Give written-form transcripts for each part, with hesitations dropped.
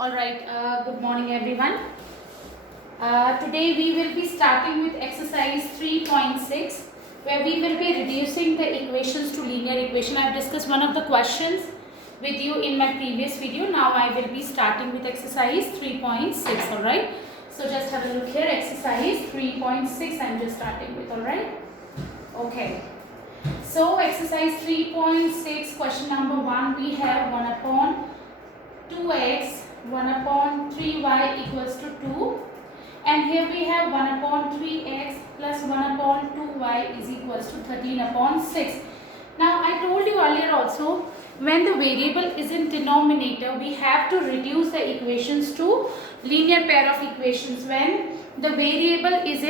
All right, good morning everyone. Today we will be starting with exercise 3.6 where we will be reducing the equations to linear equation. I have discussed one of the questions with you in my previous video. Now I will be starting with exercise 3.6. All right. So just have a look here. Exercise 3.6 I am just starting with. All right. Okay. So exercise 3.6 question number 1 we have 1 upon 2x 1 upon 3y equals to 2, and here we have 1 upon 3x plus 1 upon 2y is equals to 13 upon 6. Now I told you earlier also, when the variable is in denominator we have to reduce the equations to linear pair of equations. When the variable is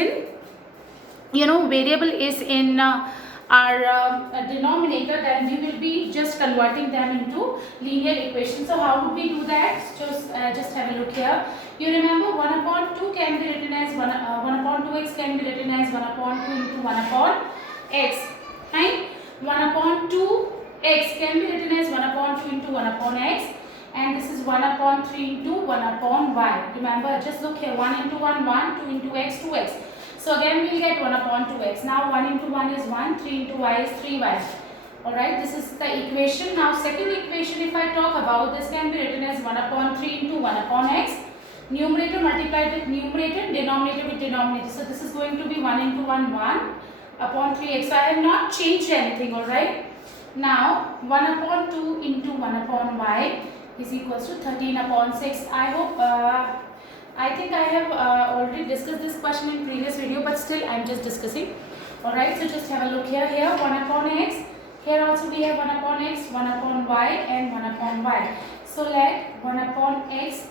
in our denominator, then we will be just converting them into linear equations. So how do we do that? Just have a look here. You remember 1 upon 2 can be written as 1 upon 2x can be written as 1 upon 2 into 1 upon x, right? 1 upon 2x can be written as 1 upon 2 into 1 upon x, and this is 1 upon 3 into 1 upon y. Remember, just look here, 1 into 1, 1, 2 into x, 2x. So again we will get 1 upon 2x. Now 1 into 1 is 1, 3 into y is 3y. Alright, this is the equation. Now second equation, if I talk about, this can be written as 1 upon 3 into 1 upon x. Numerator multiplied with numerator, denominator with denominator. So this is going to be 1 into 1, 1 upon 3x. So I have not changed anything, alright. Now 1 upon 2 into 1 upon y is equals to 13 upon 6. I think I have already discussed this question in previous video, but still I am just discussing. Alright, so just have a look here. Here 1 upon x. Here also we have 1 upon x, 1 upon y and 1 upon y. So let 1 upon x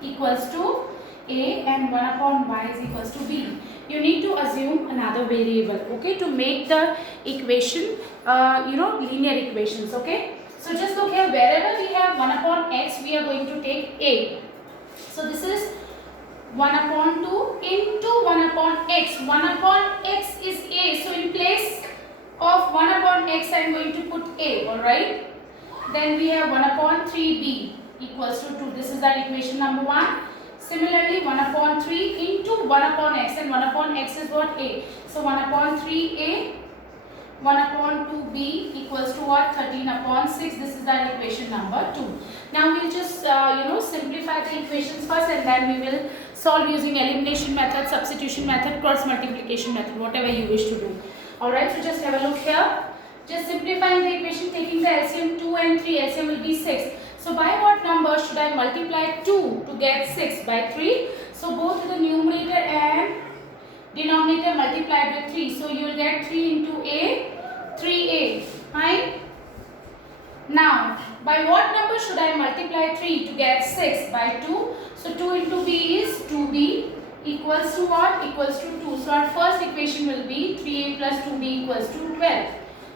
equals to a and 1 upon y is equals to b. You need to assume another variable, okay, to make the equation, linear equations, okay. So just look here, wherever we have 1 upon x, we are going to take a. So this is 1 upon 2 into 1 upon x. 1 upon x is a. So in place of 1 upon x, I am going to put a. Alright. Then we have 1 upon 3b equals to 2. This is our equation number 1. Similarly, 1 upon 3 into 1 upon x, and 1 upon x is what? A. So 1 upon 3a, 1 upon 2b equals to what? 13 upon 6. This is our equation number 2. Now we will just simplify the equations first, and then we will solve using elimination method, substitution method, cross multiplication method, whatever you wish to do. Alright, so just have a look here. Just simplifying the equation, taking the LCM 2 and 3, LCM will be 6. So by what number should I multiply 2 to get 6? By 3. So both the numerator and denominator multiplied with 3. So you will get 3 into a, 3a, right? Now, by what number should I multiply 3 to get 6? By 2. So 2 into b is 2b equals to what? Equals to 2. So our first equation will be 3a plus 2b equals to 12.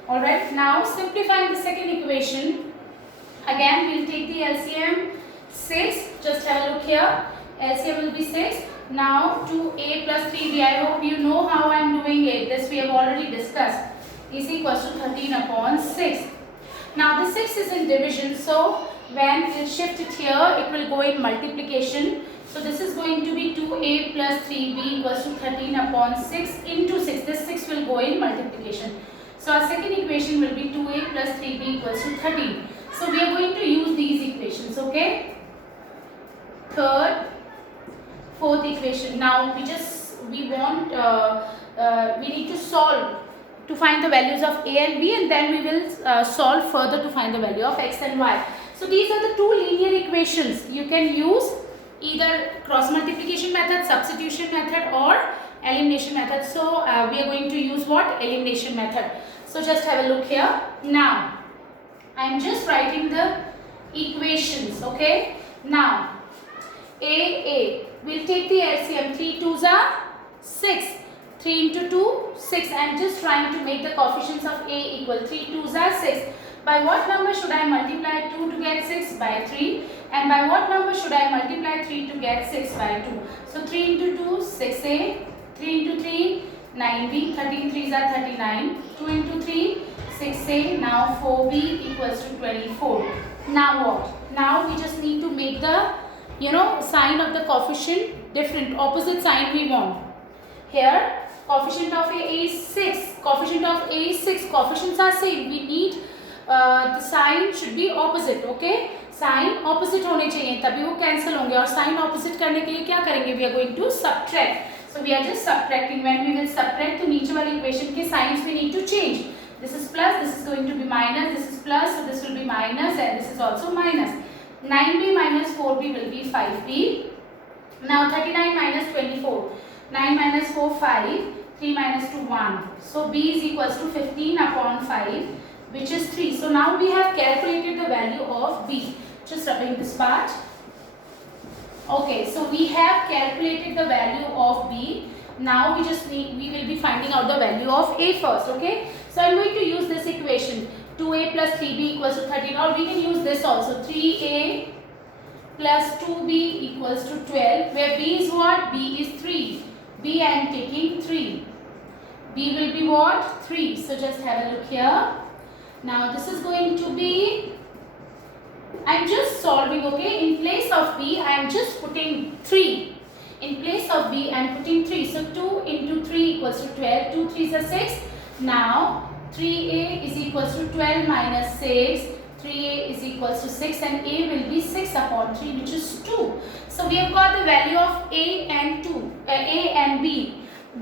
Alright, now simplifying the second equation, again we will take the LCM 6. Just have a look here. LCM will be 6. Now 2a plus 3b, I hope you know how I am doing it. This we have already discussed. Is equals to 13 upon 6. Now the 6 is in division, so when you shift it here, it will go in multiplication. So this is going to be 2a plus 3b equals to 13 upon 6 into 6. This 6 will go in multiplication. So our second equation will be 2a plus 3b equals to 13. So we are going to use these equations, okay? Third, fourth equation. Now we need to solve to find the values of a and b, and then we will solve further to find the value of x and y. So these are the two linear equations. You can use either cross multiplication method, substitution method, or elimination method. So we are going to use what? Elimination method. So just have a look here. Now I am just writing the equations, okay? Now a, we'll take the LCM. 3 2s are 6. 3 into 2, 6. I am just trying to make the coefficients of a equal. 3 2s are 6. By what number should I multiply 2 to get 6? By 3. And by what number should I multiply 3 to get 6? By 2. So 3 into 2, 6a. 3 into 3, 9b. 13 3s are 39. 2 into 3, 6a. Now 4b equals to 24. Now what? Now we just need to make the sign of the coefficient different, opposite sign we want. Here coefficient of A is 6, coefficient of A is 6, coefficients are same, we need the sign should be opposite. Okay, sign opposite होने चाहिए तभी वो cancel होंगे, और sign opposite करने के लिए क्या करेंगे, we are going to subtract. So we are just subtracting. When we will subtract तो नीचे वाली इक्वेशन के signs we need to change. This is plus, this is going to be minus, this is plus, so this will be minus and this is also minus. 9b minus 4b will be 5b. Now 39 minus 24, 9 minus 4 5, 3 minus 2 1. So b is equals to 15 upon 5, which is 3. So now we have calculated the value of b. Just rubbing this part. Okay, so we have calculated the value of b. Now we will be finding out the value of a first. Okay, so I'm going to use this equation, 2a plus 3b equals to 13, or we can use this also, 3a plus 2b equals to 12, where b is what, b is 3, b I am taking 3, b will be what, 3. So just have a look here. Now this is going to be, I am just solving. Okay, in place of b I am just putting 3. In place of b I am putting 3. So 2 into 3 equals to 12. 2 3s are 6. Now 3a is equals to 12 minus 6. 3a is equals to 6, and a will be 6 upon 3, which is 2. So we have got the value of a and a and b,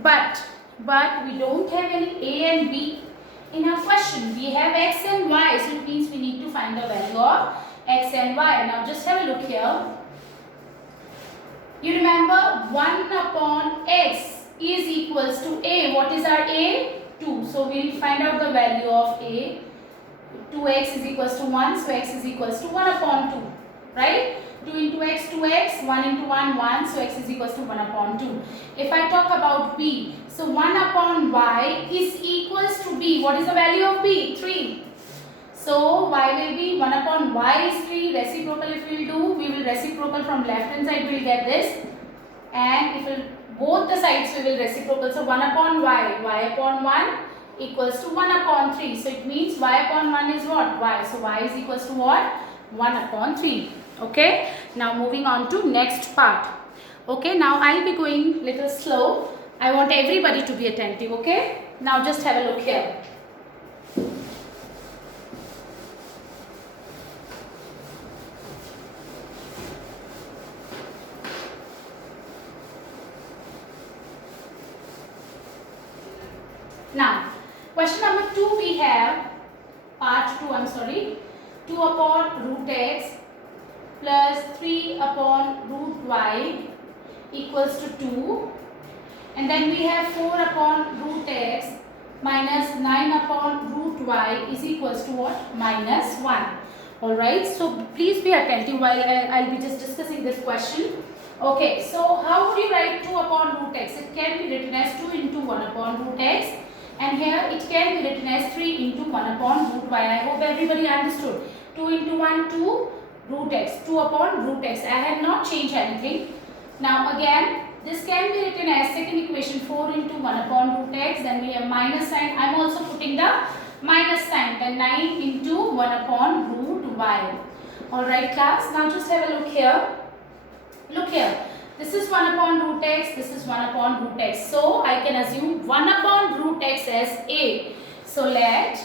but we don't have any a and b in our question. We have x and y, so it means we need to find the value of x and y. Now just have a look here. You remember 1 upon x is equals to a. What is our a? 2. So we will find out the value of a. 2x is equals to 1, so x is equals to 1 upon 2, right? 2 into x, 2x, 1 into 1, 1, so x is equals to 1 upon 2. If I talk about b, so 1 upon y is equals to b. What is the value of b? 3. So y will be 1 upon y is 3. Reciprocal if we will do, we will reciprocal from left hand side, we will get this, and if we'll, both the sides we will reciprocal. So 1 upon y upon 1 equals to 1 upon 3. So it means y upon 1 is what? Y. So y is equals to what? 1 upon 3. Okay. Now moving on to next part. Okay. Now I'll be going little slow. I want everybody to be attentive. Okay. Now just have a look here. Now question number 2 we have, part 2, I'm sorry, 2 upon root x plus 3 upon root y equals to 2, and then we have 4 upon root x minus 9 upon root y is equals to what? Minus 1. Alright, so please be attentive while I'll be just discussing this question. Okay, so how would you write 2 upon root x? It can be written as 2 into 1 upon root x. And here it can be written as 3 into 1 upon root y. I hope everybody understood. 2 into 1, 2 root x. 2 upon root x. I have not changed anything. Now again, this can be written as second equation, 4 into 1 upon root x. Then we have minus sign. I am also putting the minus sign. Then 9 into 1 upon root y. Alright class. Now just have a look here. Look here. This is 1 upon root x, this is 1 upon root x. So I can assume 1 upon root x as a. So let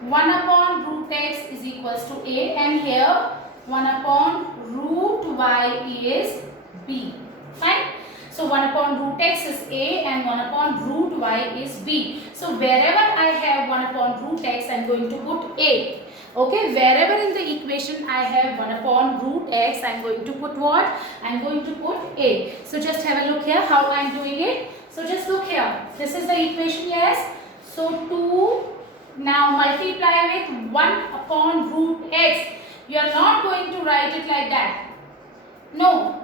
1 upon root x is equals to a, and here 1 upon root y is b. Fine. So 1 upon root x is a and 1 upon root y is b. So wherever I have 1 upon root x, I am going to put a. Okay, wherever in the equation I have 1 upon root x, I am going to put what? I am going to put a. So just have a look here how I am doing it. So just look here. This is the equation, yes. So 2, now multiply with 1 upon root x. You are not going to write it like that. No.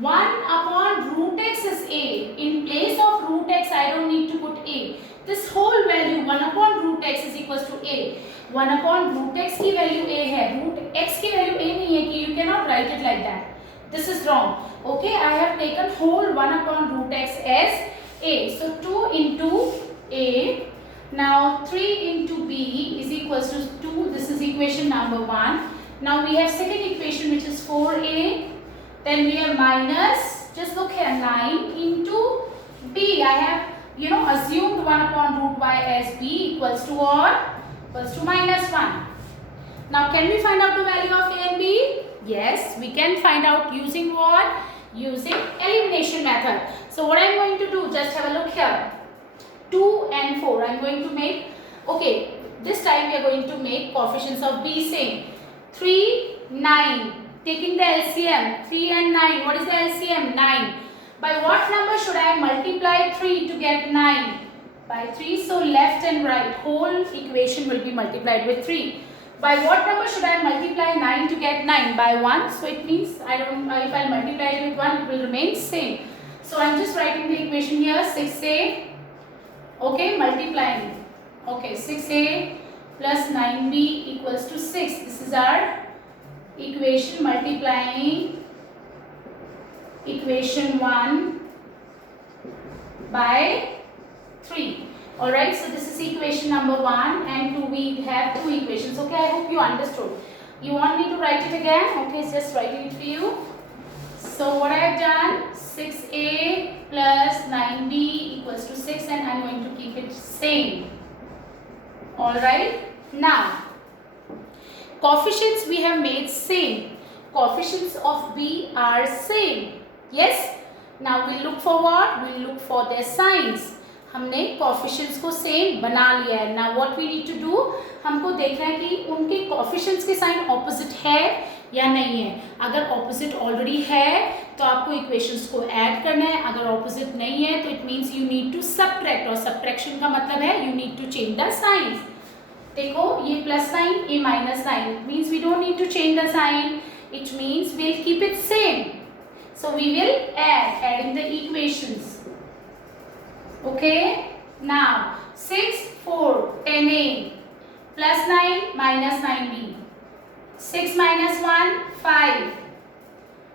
1 upon root x is a. In place of root x, I don't need to put a. This whole value 1 upon root x is equals to a. 1 upon root x की value a है, root x की value a नहीं है कि you cannot write it like that. This is wrong. Okay, I have taken whole 1 upon root x as a. So 2 into a. Now 3 into b is equals to 2. This is equation number 1. Now we have second equation which is 4a Then we have minus, just look here, 9 into b. I have, assumed 1 upon root y as b equals to what? Equals to minus 1. Now can we find out the value of a and b? Yes, we can find out using what? Using elimination method. So what I am going to do, just have a look here. 2 and 4 I am going to make, okay, this time we are going to make coefficients of b same. 3, 9, taking the LCM, 3 and 9, what is the LCM? 9. By what number should I multiply 3 to get 9? By 3, so left and right, whole equation will be multiplied with 3. By what number should I multiply 9 to get 9? By 1, so it means if I multiply it with 1, it will remain same. So I am just writing the equation here, 6a, okay, multiplying, okay, 6a plus 9b equals to 6. This is our equation, multiplying equation 1 by 3. Alright, so this is equation number 1 and 2. We have two equations. Okay, I hope you understood. You want me to write it again? Okay, just writing it for you. So what I have done, 6a plus 9b equals to 6, and I am going to keep it same. Alright, now coefficients we have made same. Coefficients of b are same. Yes. Now we look for what? We look for their signs. हमने coefficients को same बना लिया है. Now what we need to do? हमको देखना है कि उनके coefficients के sign opposite है या नहीं है. अगर opposite already है तो आपको equations को add करना है. अगर opposite नहीं है तो it means you need to subtract, और subtraction का मतलब है you need to change the signs. देखो ये plus sign, ये minus sign. It means we don't need to change the sign. It means we'll keep it same. So we will adding the equations. Okay. Now 6, 4, 10a plus 9 minus 9b. 6 minus 1, 5.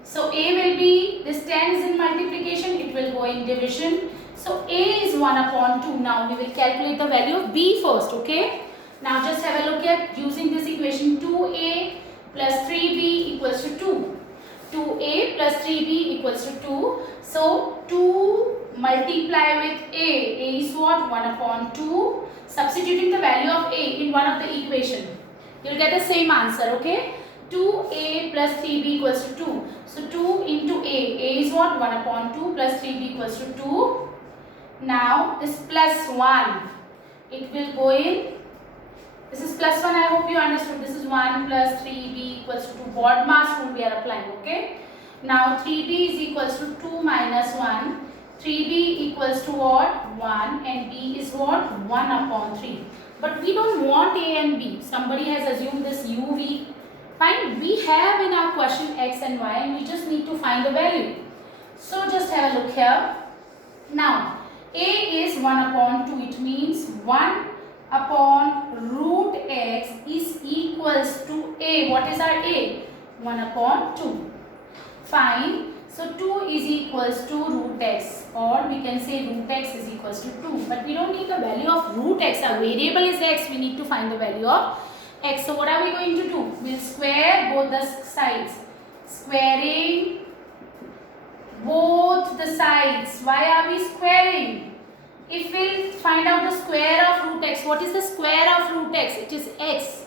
So a will be, this 10 is in multiplication, it will go in division. So a is 1 upon 2. Now we will calculate the value of b first. Okay. Now just have a look at using this equation, 2a plus 3b equals to 2. 2a plus 3b equals to 2. So 2 multiply with a. A is what? 1 upon 2. Substituting the value of a in one of the equation, you will get the same answer. Okay. 2a plus 3b equals to 2. So 2 into a. A is what? 1 upon 2 plus 3b equals to 2. Now this plus 1. It will go in. This is plus 1. I hope you understood. This is 1 plus 3b equals to 2. BODMAS rule we are applying. Okay. Now 3b is equals to 2 minus 1. 3b equals to what? 1, and b is what? 1 upon 3. But we don't want a and b. Somebody has assumed this uv. Fine. We have in our question x and y, and we just need to find the value. So just have a look here. Now a is 1 upon 2. It means 1 upon root x is equals to a. What is our a? 1 upon 2. Fine. So 2 is equals to root x, or we can say root x is equals to 2. But we don't need the value of root x. Our variable is x. We need to find the value of x. So what are we going to do? We'll square both the sides. Squaring both the sides. Why are we squaring? If we'll find out the square of root x, what is the square of root x? It is x.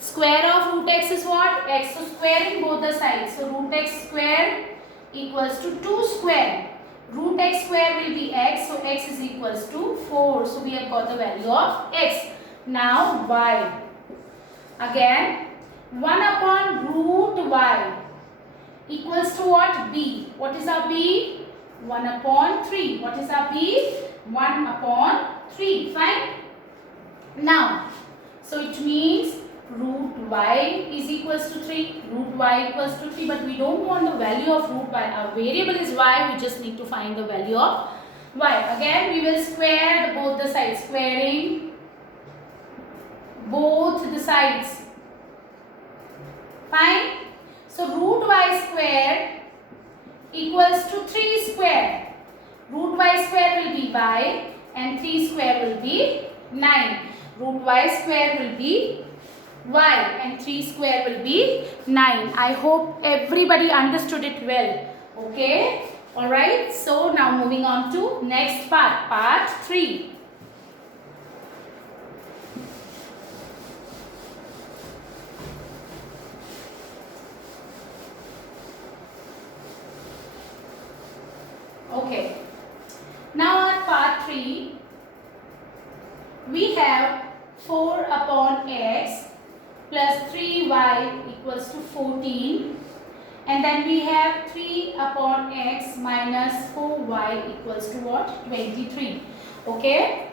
Square of root x is what? X. So squaring both the sides. So root x square equals to 2 square. Root x square will be x. So x is equals to 4. So we have got the value of x. Now y. Again 1 upon root y equals to what? B. What is our b? 1 upon 3. What is our b? 1 upon 3. Fine. Now, so it means root y is equals to 3. Root y equals to 3. But we don't want the value of root y. Our variable is y. We just need to find the value of y. Again, we will square both the sides. Squaring both the sides. Fine. So root y square equals to 3 square. Root y square will be y and 3 square will be 9. Root y square will be y, and 3 square will be 9. I hope everybody understood it well. Okay, alright. So now moving on to next part, part 3. Okay, now at part 3 we have 4 upon x plus 3y equals to 14, and then we have 3 upon x minus 4y equals to what? 23. Okay,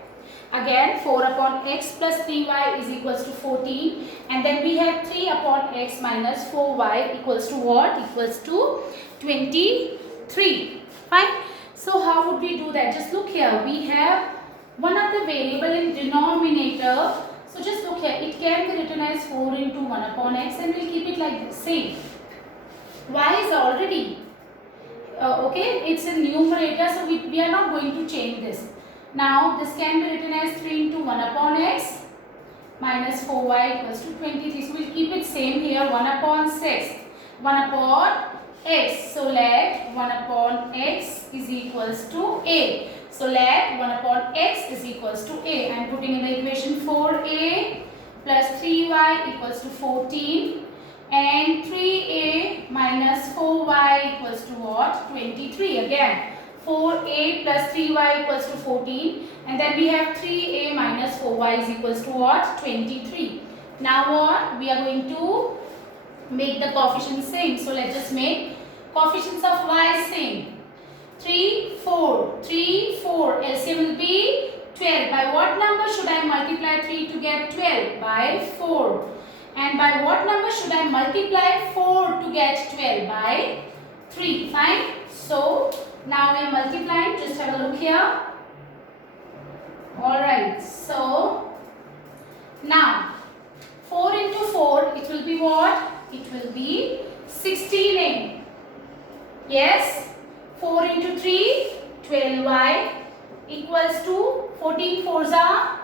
again 4 upon x plus 3y is equals to 14, and then we have 3 upon x minus 4y equals to what? Equals to 23. Fine. So how would we do that? Just look here. We have one of the variable in denominator. So just look here. It can be written as 4 into 1 upon x, and we'll keep it like this. Same. Y is already okay. It's in numerator, so we are not going to change this. Now this can be written as 3 into 1 upon x minus 4y equals to 23. So we'll keep it same here. 1 upon 6. 1 upon x. So let 1 upon x is equals to a. So let 1 upon x is equals to a. I am putting in the equation 4a plus 3y equals to 14, and 3a minus 4y equals to what? 23. Again 4a plus 3y equals to 14, and then we have 3a minus 4y is equals to what? 23. Now what? We are going to make the coefficients same. So let's just make coefficients of y same. 3, 4. 3, 4. LCM will be 12. By what number should I multiply 3 to get 12? By 4. And by what number should I multiply 4 to get 12? By 3. Fine. So now we are multiplying. Just have a look here. Alright. So now 4 into 4, it will be what? It will be 16a. Yes. 4 into 3, 12y equals to 14 4s are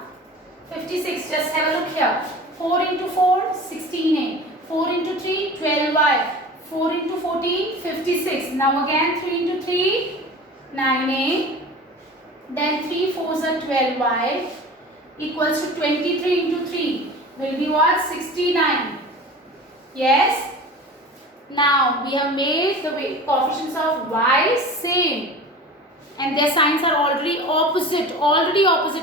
56. Just have a look here. 4 into 4, 16a. 4 into 3, 12y. 4 into 14, 56. Now again 3 into 3, 9a. Then 3 4s are 12y equals to 23 into 3 will be what? 69. Yes. Now we have made the coefficients of y same, and their signs are already opposite.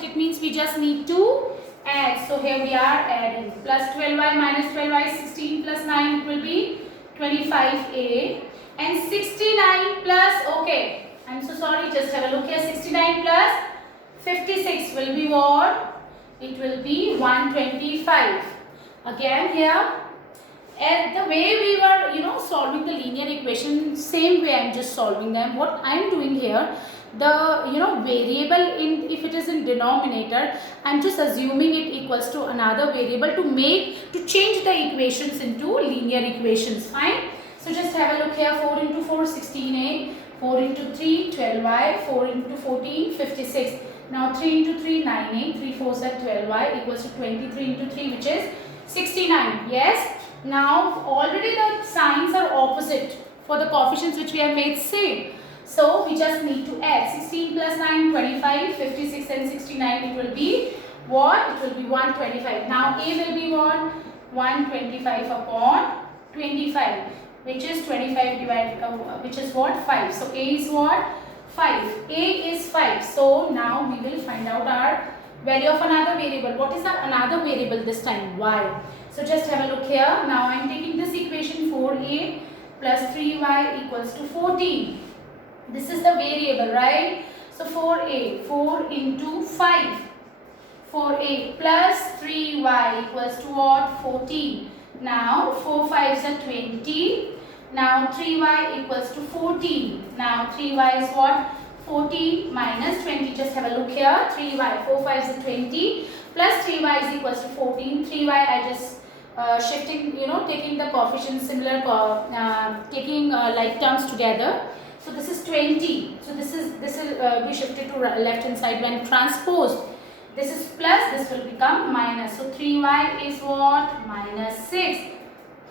It means we just need to add. So here we are adding. Plus 12y minus 12y, 16 plus 9, it will be 25a, and 69 plus, okay, I'm so sorry, just have a look here. 69 plus 56 will be what? It will be 125. Again here, and the way we were solving the linear equation, same way I am just solving them. What I am doing here, the variable in, if it is in denominator, I am just assuming it equals to another variable to change the equations into linear equations. Fine. So just have a look here. 4 into 4, 16a. 4 into 3, 12y. 4 into 14, 56. Now 3 into 3, 9a. 3 4s are 12y equals to 23 into 3, which is 69. Yes. Now already the signs are opposite for the coefficients which we have made same. So we just need to add 16 plus 9, 25, 56 and 69. It will be what? It will be 125. Now a will be what? 125 upon 25, which is 25 divided, which is what? 5. So a is what? 5. A is 5. So now we will find out our value of another variable. What is our another variable this time? Y. So just have a look here. Now I am taking this equation 4a plus 3y equals to 14. This is the variable, right? So 4a, 4 into 5. 4a plus 3y equals to what? 14. Now 4 5s are 20. Now 3y equals to 14. Now 3y is what? 14 minus 20. Just have a look here. 3y, 4 5s are 20 plus 3y is equals to 14. 3y I just shifting, taking the coefficients similar, taking like terms together. So this is 20. So this is be shifted to left hand side when transposed. This is plus, this will become minus. So 3y is what? Minus 6.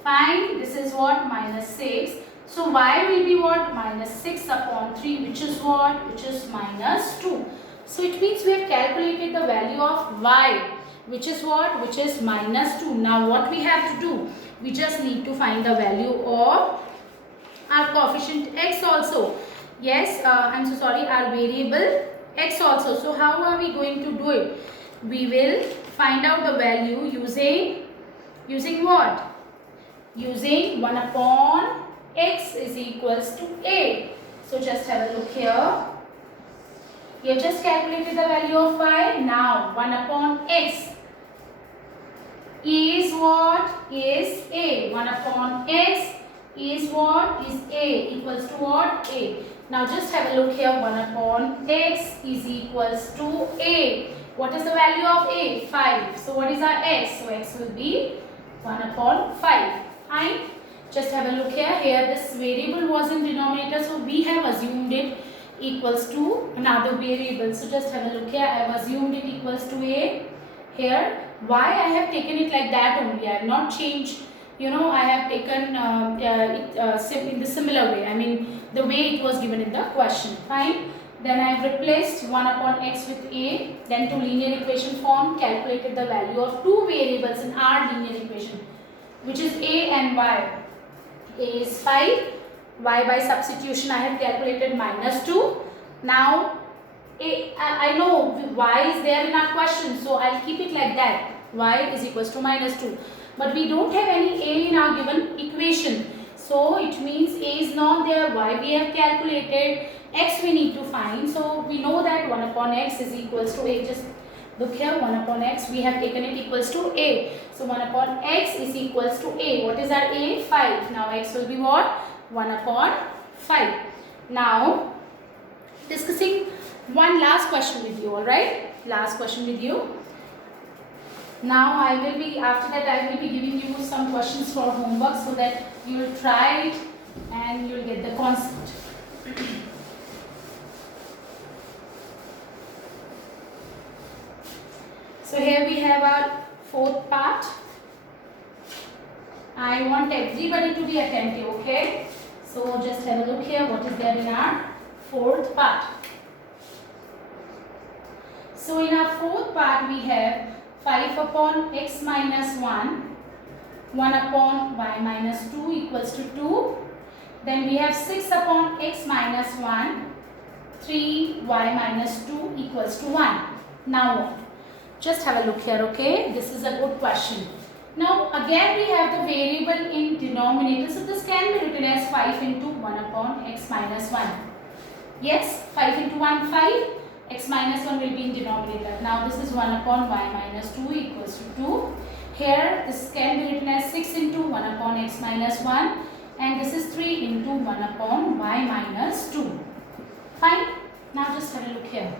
Fine, this is what? Minus 6. So y will be what? Minus 6 upon 3, which is what? Which is minus 2. So it means we have calculated the value of y, which is what? Which is minus 2. Now what we have to do? We just need to find the value of our coefficient x also. Yes, I'm so sorry, our variable x also. So how are we going to do it? We will find out the value using what? Using 1 upon x is equals to a. So just have a look here. You have just calculated the value of y. Now 1 upon x is what? Is a. 1 upon x is what? Is a, equals to what? A. Now just have a look here. 1 upon x is equals to a. What is the value of a? 5. So what is our x? So x will be 1 upon 5. Fine. Just have a look here. Here this variable was in denominator, so we have assumed it equals to another variable. So just have a look here. I have assumed it equals to a. Here y I have taken it like that only. I have not changed. I have taken in the similar way. I mean the way it was given in the question. Fine. Then I have replaced 1 upon x with a. Then to linear equation form, calculated the value of two variables in our linear equation, which is a and y. A is 5. Y by substitution I have calculated minus 2. Now I know y is there in our question, so I'll keep it like that. Y is equals to minus 2. But we don't have any a in our given equation. So it means a is not there. Y we have calculated. X we need to find. So we know that 1 upon x is equals to a. Just look here, 1 upon x, we have taken it equals to a. So 1 upon x is equals to a. What is our a? 5. Now x will be what? 1 upon 5. Now discussing one last question with you, alright? Last question with you. Now after that I will be giving you some questions for homework so that you will try it and you will get the concept. So here we have our fourth part. I want everybody to be attentive, okay? So just have a look here what is there in our fourth part. So in our fourth part we have 5 upon x minus 1, 1 upon y minus 2 equals to 2. Then we have 6 upon x minus 1, 3y minus 2 equals to 1. Now what? Just have a look here, okay? This is a good question. Now again we have the variable in denominator. So this can be written as 5 into 1 upon x minus 1. Yes, 5 into 1, 5. X minus 1 will be in denominator. Now this is 1 upon y minus 2 equals to 2. Here this can be written as 6 into 1 upon x minus 1. And this is 3 into 1 upon y minus 2. Fine. Now just have a look here.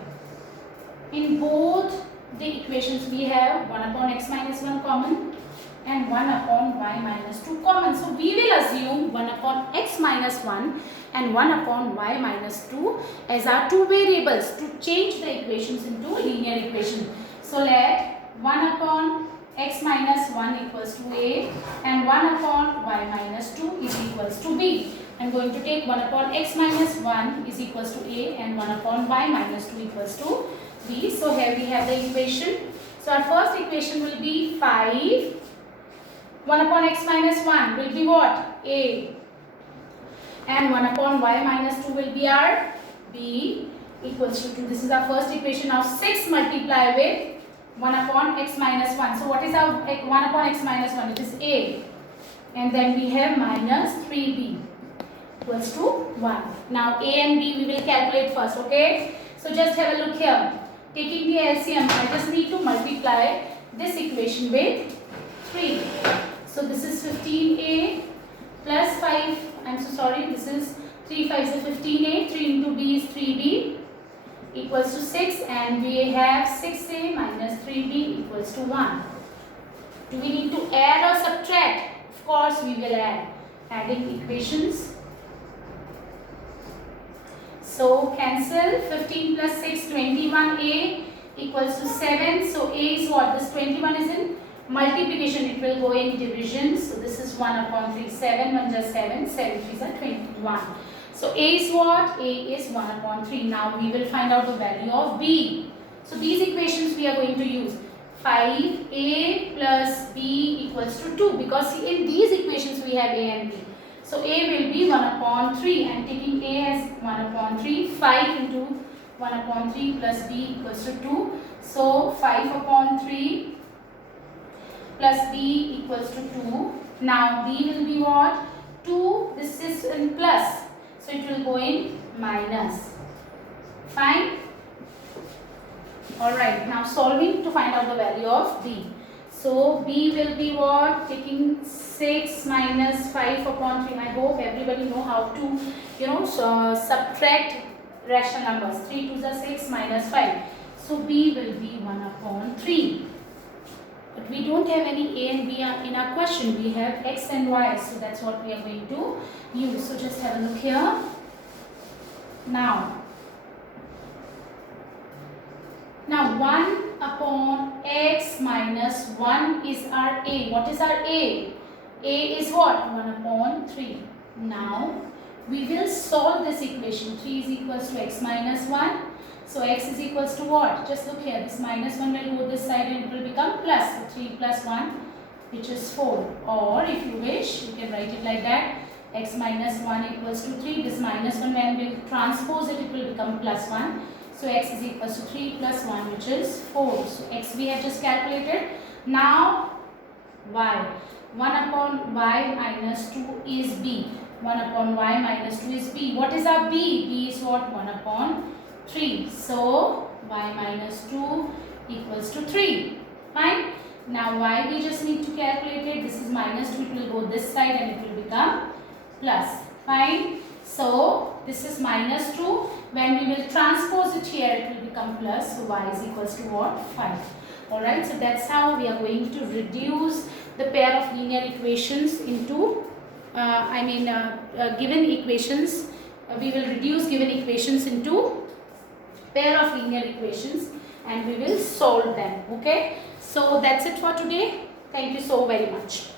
In both the equations we have 1 upon x minus 1 common and 1 upon y minus 2 common. So we will assume 1 upon x minus 1 and 1 upon y minus 2 as our two variables to change the equations into linear equation. So let 1 upon x minus 1 equals to a and 1 upon y minus 2 is equals to b. I am going to take 1 upon x minus 1 is equals to a and 1 upon y minus 2 equals to b. So here we have the equation. So our first equation will be 5. 1 upon x minus 1 will be what? A. And 1 upon y minus 2 will be our b equals to 2. This is our first equation. Now 6 multiply with 1 upon x minus 1. So what is our 1 upon x minus 1? It is a. And then we have minus 3b equals to 1. Now a and b we will calculate first, okay? So just have a look here. Taking the LCM, I just need to multiply this equation with 3. So this is 15a plus 5. I'm so sorry. This is 3 5 is 15a. 3 into b is 3b equals to 6. And we have 6a minus 3b equals to 1. Do we need to add or subtract? Of course we will add. Adding equations. So cancel 15 plus 6, 21a equals to 7. So A is what? This 21 is in multiplication. It will go in division. So this is 1 upon 3. 7 1 is 7. 7 3 is 21. So A is what? A is 1 upon 3. Now we will find out the value of B. So these equations we are going to use. 5A plus B equals to 2, because in these equations we have A and B. So A will be 1 upon 3, and taking A as 1 upon 3, 5 into 1 upon 3 plus B equals to 2. So 5 upon 3 plus B equals to 2. Now B will be what? 2, this is in plus, so it will go in minus. Fine? Alright, now solving to find out the value of B. So B will be what? Taking 6 minus 5 upon 3. I hope everybody know how to subtract rational numbers. 3 2s are 6 minus 5. So B will be 1 upon 3. But we don't have any A and B in our question. We have X and Y. So that's what we are going to use. So just have a look here. Now 1 upon X minus 1 is our A. What is our A? A is what? 1 upon 3. Now we will solve this equation. 3 is equals to X minus 1. So X is equals to what? Just look here. This minus 1 will go this side and it will become plus. So 3 plus 1, which is 4. Or if you wish, you can write it like that. X minus 1 equals to 3. This minus 1, when we transpose it, it will become plus 1. So X is equals to 3 plus 1, which is 4. So X we have just calculated. Now Y. 1 upon Y minus 2 is B. 1 upon Y minus 2 is B. What is our B? B is what? 1 upon 3. So Y minus 2 equals to 3. Fine. Now Y we just need to calculate it. This is minus 2. It will go this side and it will become plus. Fine. So this is minus 2. When we will transpose it here, it will become plus. So Y is equals to what? 5. Alright, so that's how we are going to reduce the pair of linear equations into, given equations. We will reduce given equations into pair of linear equations and we will solve them. Okay, so that's it for today. Thank you so very much.